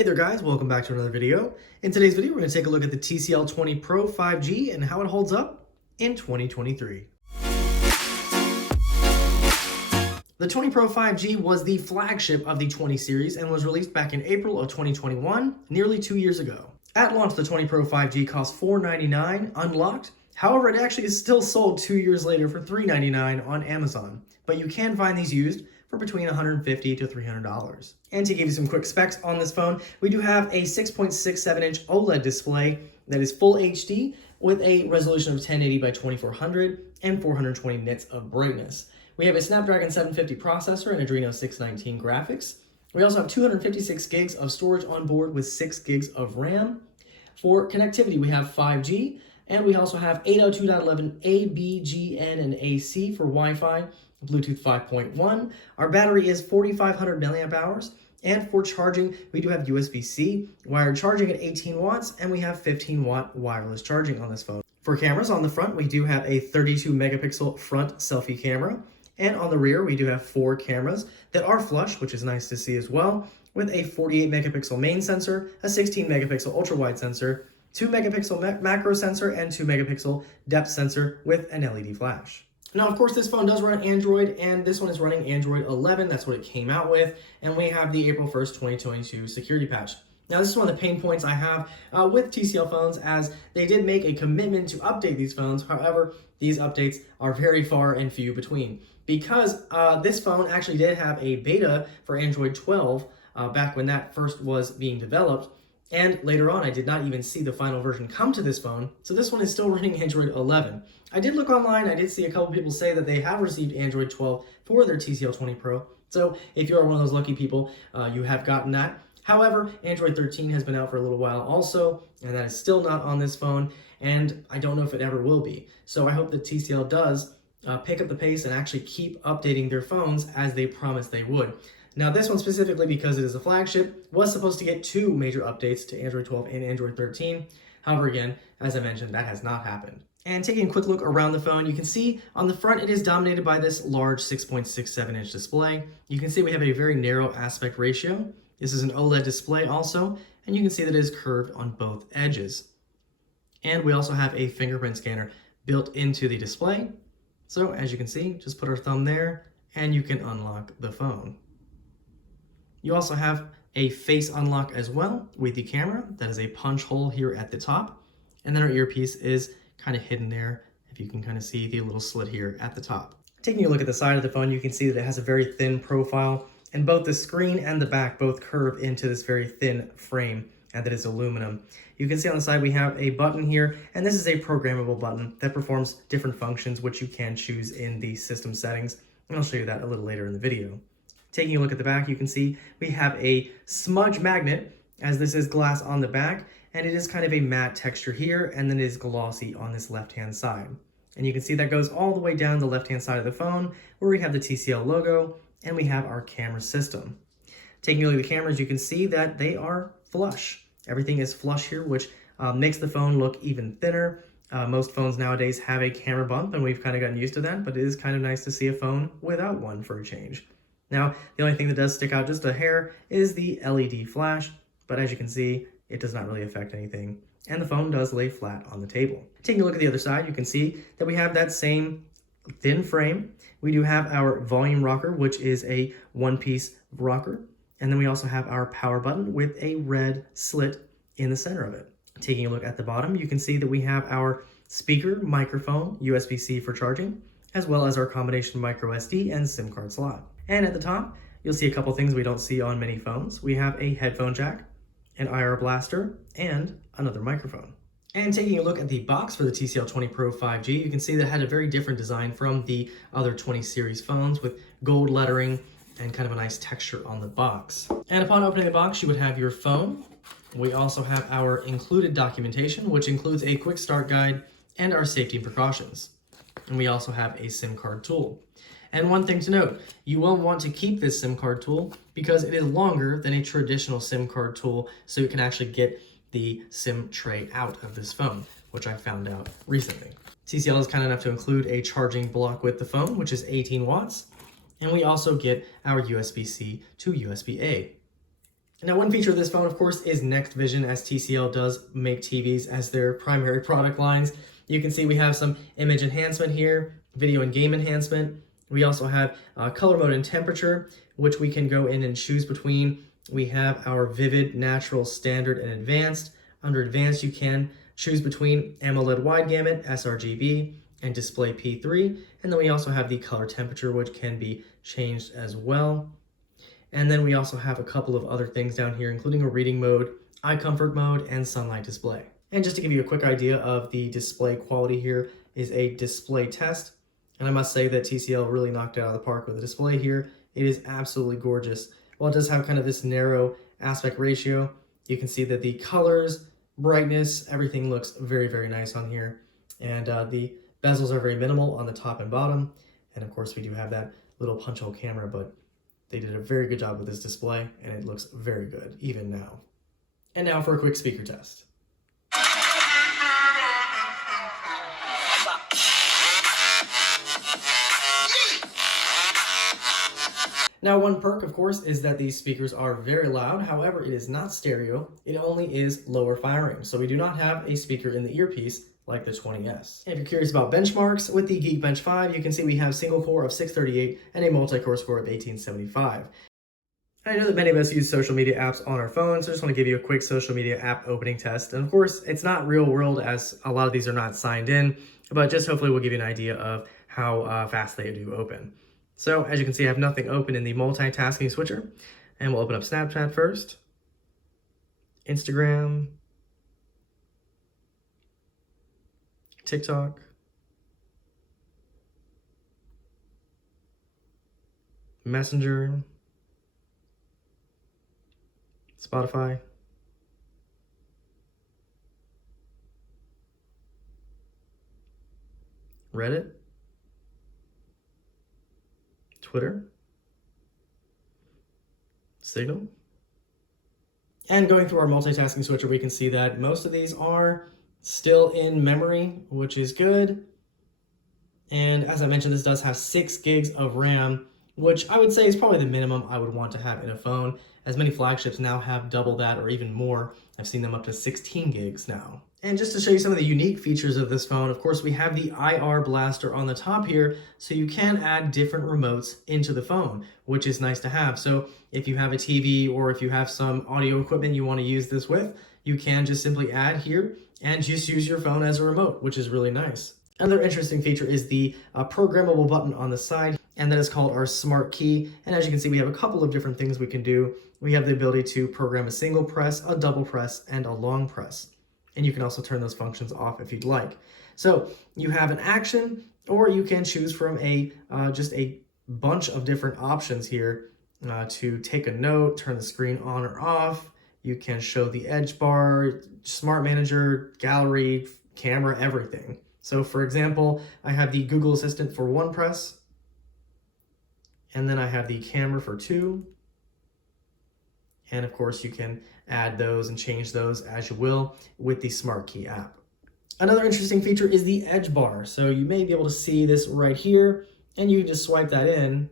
Hey there guys, welcome back to another video. In today's video, we're going to take a look at the TCL 20 Pro 5G and how it holds up in 2023. The 20 Pro 5G was the flagship of the 20 series and was released back in April of 2021, nearly 2 years ago. At launch, the 20 Pro 5G cost $499 unlocked. However, it actually is still sold 2 years later for $399 on Amazon, but you can find these used for between $150 to $300. And to give you some quick specs on this phone, we do have a 6.67-inch OLED display that is full HD with a resolution of 1080 by 2400 and 420 nits of brightness. We have a Snapdragon 750 processor and Adreno 619 graphics. We also have 256 gigs of storage on board with 6 gigs of RAM. For connectivity, we have 5G, and we also have 802.11 A, B, G, N, and AC for Wi-Fi, Bluetooth 5.1. Our battery is 4,500 milliamp hours. And for charging, we do have USB-C, wired charging at 18 watts, and we have 15-watt wireless charging on this phone. For cameras, on the front, we do have a 32 megapixel front selfie camera. And on the rear, we do have 4 cameras that are flush, which is nice to see as well, with a 48 megapixel main sensor, a 16 megapixel ultra-wide sensor, 2 megapixel macro sensor, and 2 megapixel depth sensor with an LED flash. Now, of course, this phone does run Android, and this one is running Android 11. That's what it came out with, and we have the April 1st, 2022 security patch. Now, this is one of the pain points I have with TCL phones, as they did make a commitment to update these phones. However, these updates are very far and few between, because this phone actually did have a beta for Android 12 back when that first was being developed. And later on, I did not even see the final version come to this phone, so this one is still running Android 11. I did look online, I did see a couple people say that they have received Android 12 for their TCL 20 Pro, so if you are one of those lucky people, you have gotten that. However, Android 13 has been out for a little while also, and that is still not on this phone, and I don't know if it ever will be. So I hope that TCL does pick up the pace and actually keep updating their phones as they promised they would. Now, this one specifically, because it is a flagship, was supposed to get 2 major updates to Android 12 and Android 13. However, again, as I mentioned, that has not happened. And taking a quick look around the phone, you can see on the front it is dominated by this large 6.67-inch display. You can see we have a very narrow aspect ratio. This is an OLED display also, and you can see that it is curved on both edges. And we also have a fingerprint scanner built into the display. So as you can see, just put our thumb there, and you can unlock the phone. You also have a face unlock as well with the camera. That is a punch hole here at the top. And then our earpiece is kind of hidden there, if you can kind of see the little slit here at the top. Taking a look at the side of the phone, you can see that it has a very thin profile, and both the screen and the back both curve into this very thin frame, and that is aluminum. You can see on the side we have a button here, and this is a programmable button that performs different functions which you can choose in the system settings, and I'll show you that a little later in the video. Taking a look at the back, you can see we have a smudge magnet, as this is glass on the back, and it is kind of a matte texture here, and then it is glossy on this left-hand side. And you can see that goes all the way down the left-hand side of the phone, where we have the TCL logo, and we have our camera system. Taking a look at the cameras, you can see that they are flush. Everything is flush here, which makes the phone look even thinner. Most phones nowadays have a camera bump, and we've kind of gotten used to that, but it is kind of nice to see a phone without one for a change. Now, the only thing that does stick out just a hair is the LED flash, but as you can see, it does not really affect anything, and the phone does lay flat on the table. Taking a look at the other side, you can see that we have that same thin frame. We do have our volume rocker, which is a one-piece rocker, and then we also have our power button with a red slit in the center of it. Taking a look at the bottom, you can see that we have our speaker, microphone, USB-C for charging, as well as our combination micro SD and SIM card slot. And at the top, you'll see a couple things we don't see on many phones. We have a headphone jack, an IR blaster, and another microphone. And taking a look at the box for the TCL 20 Pro 5G, you can see that it had a very different design from the other 20 series phones, with gold lettering and kind of a nice texture on the box. And upon opening the box, you would have your phone. We also have our included documentation, which includes a quick start guide and our safety and precautions. And we also have a SIM card tool. And one thing to note, you will want to keep this SIM card tool because it is longer than a traditional SIM card tool, so you can actually get the SIM tray out of this phone, which I found out recently. TCL is kind enough to include a charging block with the phone, which is 18 watts, and we also get our USB-C to USB-A. Now, one feature of this phone, of course, is NXTVision, as TCL does make TVs as their primary product lines. You can see we have some image enhancement here, video and game enhancement. We also have color mode and temperature, which we can go in and choose between. We have our vivid, natural, standard, and advanced. Under advanced, you can choose between AMOLED wide gamut, sRGB, and display P3. And then we also have the color temperature, which can be changed as well. And then we also have a couple of other things down here, including a reading mode, eye comfort mode, and sunlight display. And just to give you a quick idea of the display quality, here is a display test. And I must say that TCL really knocked it out of the park with the display here. It is absolutely gorgeous. While it does have kind of this narrow aspect ratio, you can see that the colors, brightness, everything looks very, very nice on here. And the bezels are very minimal on the top and bottom. And of course, we do have that little punch hole camera, but they did a very good job with this display, and it looks very good, even now. And now for a quick speaker test. Now, one perk, of course, is that these speakers are very loud. However, it is not stereo. It only is lower firing. So we do not have a speaker in the earpiece like the 20S. And if you're curious about benchmarks, with the Geekbench 5, you can see we have single core of 638 and a multi-core score of 1875. I know that many of us use social media apps on our phones, so I just want to give you a quick social media app opening test. And of course, it's not real world, as a lot of these are not signed in, but just hopefully we'll give you an idea of how fast they do open. So as you can see, I have nothing open in the multitasking switcher, and we'll open up Snapchat first, Instagram, TikTok, Messenger, Spotify, Reddit, Twitter, Signal. And going through our multitasking switcher, we can see that most of these are still in memory, which is good. And as I mentioned, this does have 6 gigs of RAM, which I would say is probably the minimum I would want to have in a phone, as many flagships now have double that or even more. I've seen them up to 16 gigs now. And just to show you some of the unique features of this phone, of course, we have the IR blaster on the top here, so you can add different remotes into the phone, which is nice to have. So if you have a TV or if you have some audio equipment you want to use this with, you can just simply add here and just use your phone as a remote, which is really nice. Another interesting feature is the programmable button on the side, and that is called our smart key. And as you can see, we have a couple of different things we can do. We have the ability to program a single press, a double press, and a long press. And you can also turn those functions off if you'd like. So you have an action, or you can choose from just a bunch of different options here to take a note, turn the screen on or off. You can show the edge bar, smart manager, gallery, camera, everything. So for example, I have the Google Assistant for 1 press, and then I have the camera for 2. And of course, you can add those and change those as you will with the Smart Key app. Another interesting feature is the edge bar. So you may be able to see this right here, and you can just swipe that in,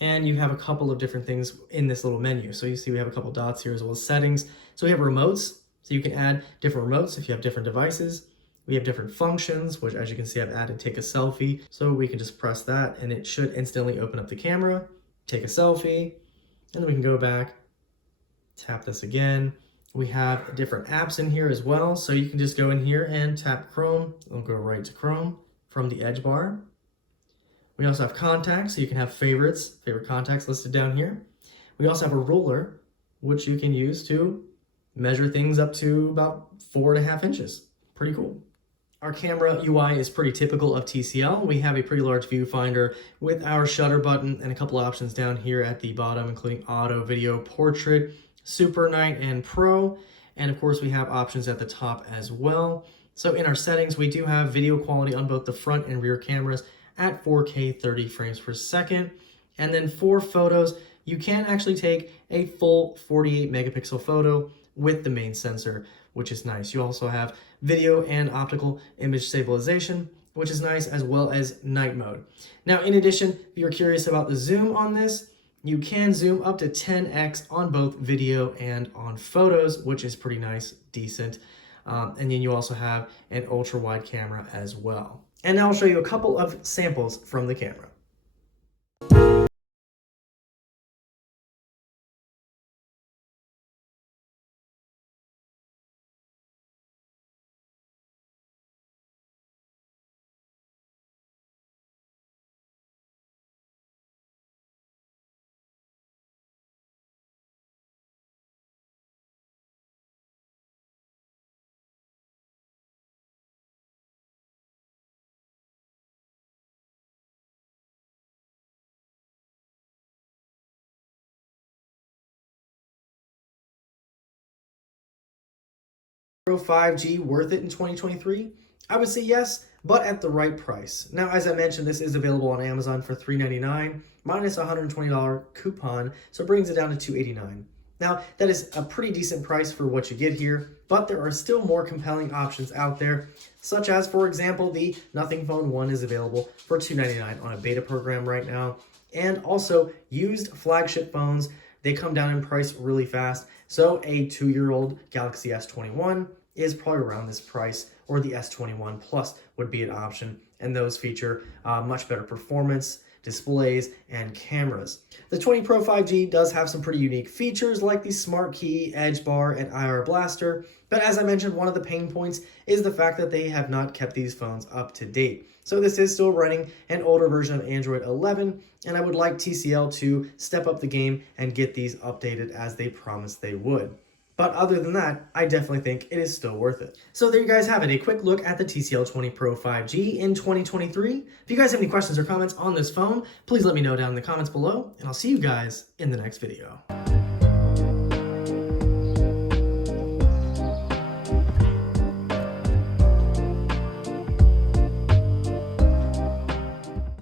and you have a couple of different things in this little menu. So you see we have a couple dots here as well as settings. So we have remotes, so you can add different remotes if you have different devices. We have different functions, which as you can see, I've added take a selfie. So we can just press that and it should instantly open up the camera, take a selfie, and then we can go back, tap this again. We have different apps in here as well. So you can just go in here and tap Chrome. It'll go right to Chrome from the edge bar. We also have contacts, so you can have favorites, favorite contacts listed down here. We also have a ruler, which you can use to measure things up to about 4.5 inches. Pretty cool. Our camera UI is pretty typical of TCL. We have a pretty large viewfinder with our shutter button and a couple options down here at the bottom, including auto, video, portrait, super night, and pro. And of course, we have options at the top as well. So in our settings, we do have video quality on both the front and rear cameras at 4K 30 frames per second. And then for photos, you can actually take a full 48 megapixel photo with the main sensor, which is nice. You also have video and optical image stabilization, which is nice, as well as night mode. Now, in addition, if you're curious about the zoom on this, You can zoom up to 10x on both video and on photos, which is pretty nice, decent. And then you also have an ultra wide camera as well. And now I'll show you a couple of samples from the camera. Pro 5G worth it in 2023? I would say yes, but at the right price. Now, as I mentioned, this is available on Amazon for $399 minus a $120 coupon, so it brings it down to $289. Now, that is a pretty decent price for what you get here, but there are still more compelling options out there, such as, for example, the Nothing Phone 1 is available for $299 on a beta program right now, and also used flagship phones. They come down in price really fast, so a 2-year-old Galaxy S21 is probably around this price, or the S21 Plus would be an option, and those feature much better performance, displays, and cameras. The 20 Pro 5G does have some pretty unique features like the Smart Key, Edge Bar, and IR Blaster, but as I mentioned, one of the pain points is the fact that they have not kept these phones up to date. So this is still running an older version of Android 11, and I would like TCL to step up the game and get these updated as they promised they would. But other than that, I definitely think it is still worth it. So there you guys have it, a quick look at the TCL 20 Pro 5G in 2023. If you guys have any questions or comments on this phone, please let me know down in the comments below, and I'll see you guys in the next video.